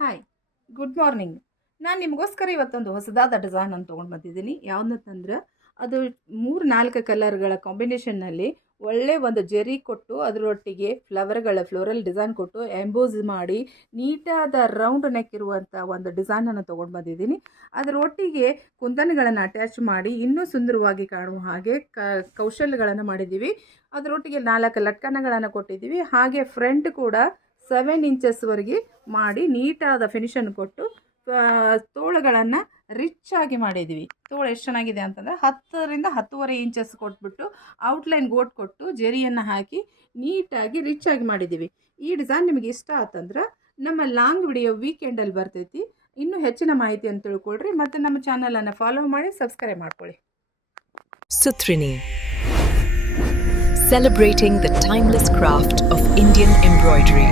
Hi, good morning. ನಾನು ನಿಮಗೋಸ್ಕರ ಇವತ್ತೊಂದು ಹೊಸದಾದ ಡಿಸೈನ್ ಅನ್ನು ತೊಗೊಂಡು ಬಂದಿದ್ದೀನಿ. ಯಾವುದಂತಂದ್ರೆ ಅದು 3-4 ಕಲರ್ಗಳ ಕಾಂಬಿನೇಷನ್ನಲ್ಲಿ ಒಳ್ಳೆ ಒಂದು ಜೆರಿ ಕೊಟ್ಟು ಅದರೊಟ್ಟಿಗೆ ಫ್ಲೋರಲ್ ಡಿಸೈನ್ ಕೊಟ್ಟು ಎಂಬೋಸ್ ಮಾಡಿ ನೀಟಾದ ರೌಂಡ್ ನೆಕ್ ಇರುವಂಥ ಒಂದು ಡಿಸೈನನ್ನು ತೊಗೊಂಡು ಬಂದಿದ್ದೀನಿ. ಅದರೊಟ್ಟಿಗೆ ಕುಂದನ್ಗಳನ್ನು ಅಟ್ಯಾಚ್ ಮಾಡಿ ಇನ್ನೂ ಸುಂದರವಾಗಿ ಕಾಣುವ ಹಾಗೆ ಕೌಶಲ್ಯಗಳನ್ನು ಮಾಡಿದ್ದೀವಿ. ಅದರೊಟ್ಟಿಗೆ 4 ಲಟ್ಕನಗಳನ್ನು ಕೊಟ್ಟಿದ್ದೀವಿ. ಹಾಗೆ ಫ್ರಂಟ್ ಕೂಡ 7 ಇಂಚಸ್ವರೆಗೆ ಮಾಡಿ ನೀಟಾದ ಫಿನಿಷನ್ನು ಕೊಟ್ಟು ತೋಳುಗಳನ್ನು ರಿಚ್ ಆಗಿ ಮಾಡಿದ್ದೀವಿ. ತೋಳು ಎಷ್ಟು ಚೆನ್ನಾಗಿದೆ ಅಂತಂದರೆ 10ರಿಂದ 10.5 ಇಂಚಸ್ ಕೊಟ್ಬಿಟ್ಟು ಔಟ್ಲೈನ್ ಗೋಟ್ ಕೊಟ್ಟು ಜೆರಿಯನ್ನು ಹಾಕಿ ನೀಟಾಗಿ ರಿಚ್ ಆಗಿ ಮಾಡಿದ್ದೀವಿ. ಈ ಡಿಸೈನ್ ನಿಮಗೆ ಇಷ್ಟ ಆತಂದ್ರೆ ನಮ್ಮ ಲಾಂಗ್ ವಿಡಿಯೋ ವೀಕೆಂಡಲ್ಲಿ ಬರ್ತೈತಿ. ಇನ್ನೂ ಹೆಚ್ಚಿನ ಮಾಹಿತಿಯನ್ನು ತಿಳ್ಕೊಳ್ರಿ ಮತ್ತು ನಮ್ಮ ಚಾನಲನ್ನು ಫಾಲೋ ಮಾಡಿ ಸಬ್ಸ್ಕ್ರೈಬ್ ಮಾಡ್ಕೊಳ್ಳಿ. Sutrini, celebrating the timeless craft of Indian embroidery.